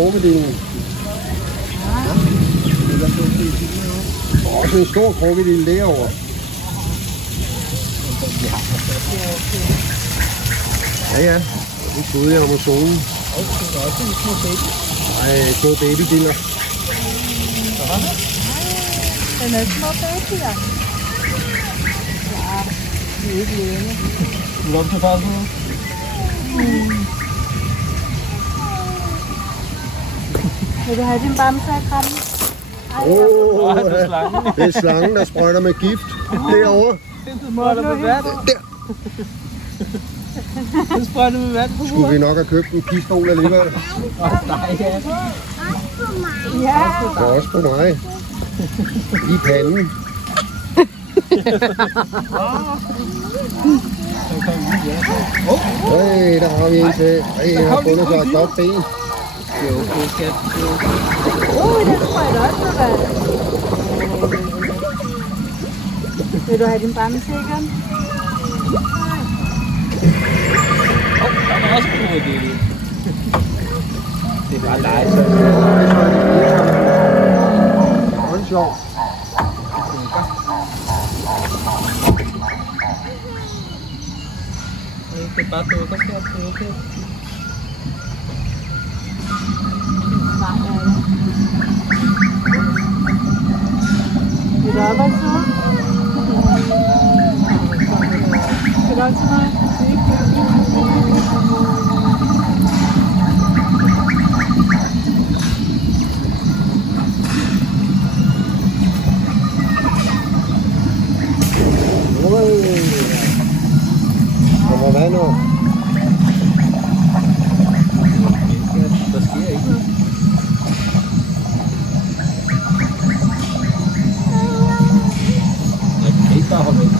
krokodillen. Også en stor krokodil derovre. Ja. Nu troede jeg om solen. Det er også en små baby. Nej, små babydiller. Den er små baby, ja. Ja, det er ikke længe. Du er til fast nu? Vil du have din bamse af krabben? Det er slangen, der sprøjter med gift. Derovre. Den sprøjter med vand. Der. Den sprøjter med vand på Skulle vi nok have købt en pistol alligevel. Nej, ja. Ja. Det er også på mig. I panden. Der har vi en til. Jeg har fundet sig et godt ben. Det er okay, skat. Den sprøjter også med vand. Vil du have din bamse igen? Der er også en god idé. Det er bare legetøj. Det er sjovt. Det er bare dukker, skat. Det er okay. Vil du op og så? Vil du op til mig? Kommer vand op. Der sker ikke noget. Jeg kan ikke bare hoppe ind.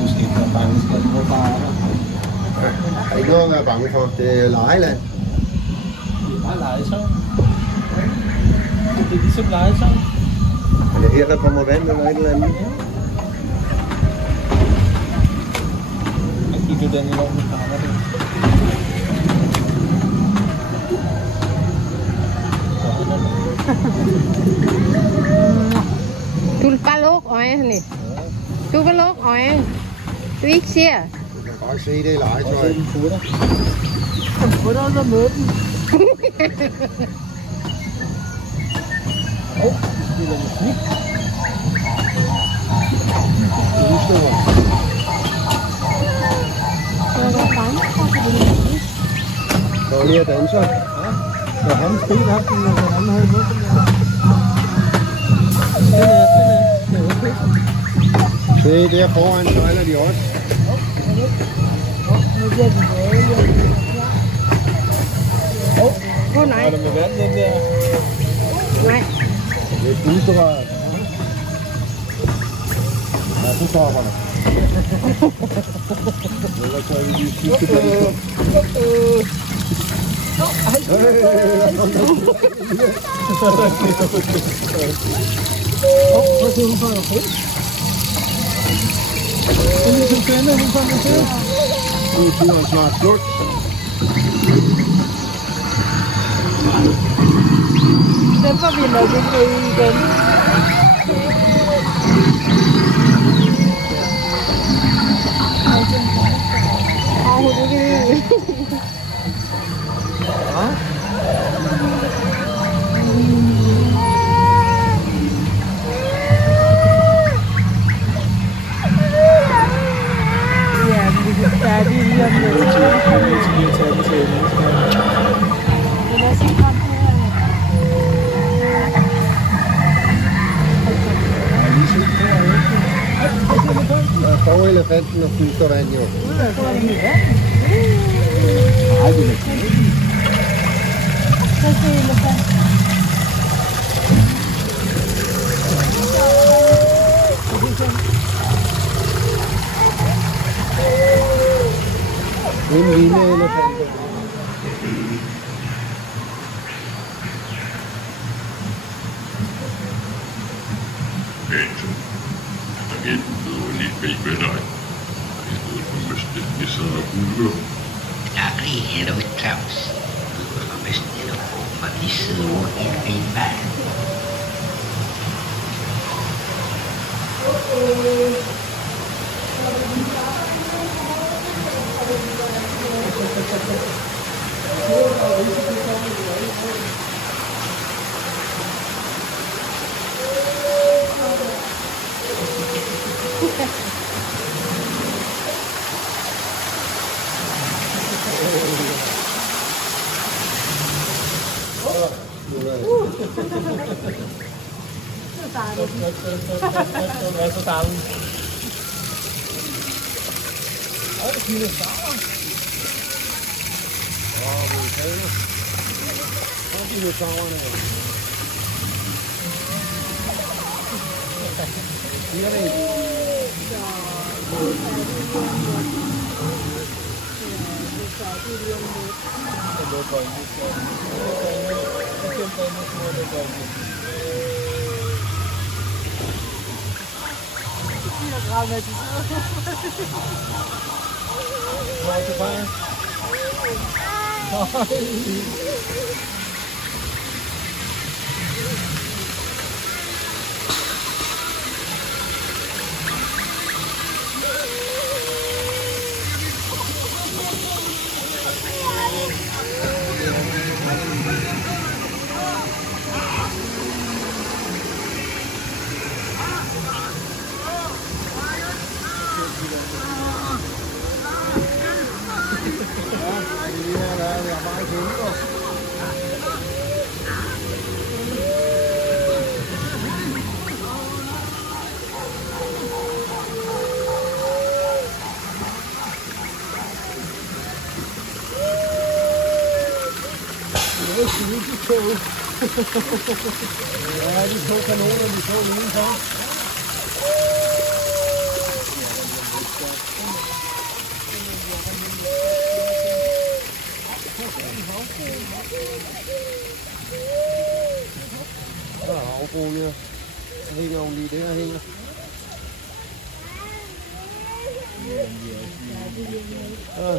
Du skal ikke være bange, skat. Hvor bare er der? Der er ikke noget at være bange for. Det er legeland. Det er bare legetøj. Det er ligesom legetøj. Men det er her, der kommer vand eller et eller andet. Jeg kigger den enorme farver der. Du vil bare lukke øjnene. Du vil lukke øjnene. Du ikke ser. Du kan godt se, det er legetøj. Den putter. Den putter under møden. Det er musik. Står lige og danser. Så han spiller op, og han havde med. Den er okay. Se, der foran sejler de også. Nu bliver den røde. Åh nej. Er der med vand, den der? Nej. Det er busserøret. Ja, så stopper det. Ellers så er vi lige sidste blæse. Hvad siger hun for en fisk? Det er ligesom spændende, hun får en fisk. Nu er turen snart slut. Den får vi nok ikke med igen. Overhovedet ikke. Ja, men vi kan færdige lige om lidt. Jeg tager den til en. Men lad os lige komme her. Der står elefanten og puster vand jo. Nej, det er ikke. Så se elefanten. En lille elefant. Peter, agenten blev lige bag ved dig. I stedet for at miste det, så er der Hello, Claus. Og bestiller på at lige sidde over i en bilbag. Så sammen. Ej, det er dinosaurer. Vulkaner. Og dinosaurerne. Siger det ikke? Ja, de to kanoner, de så udenfor. Der er havboliger. Der hænger jo lige der hænger. Ja.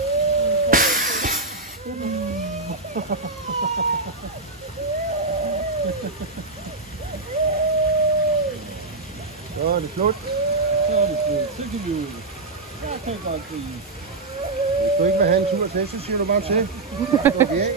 Så er det slut. Så er det slut. Så kan vi ud. Jeg kan godt grine. Hvis du ikke vil have en tur til, så siger du bare til. Okay.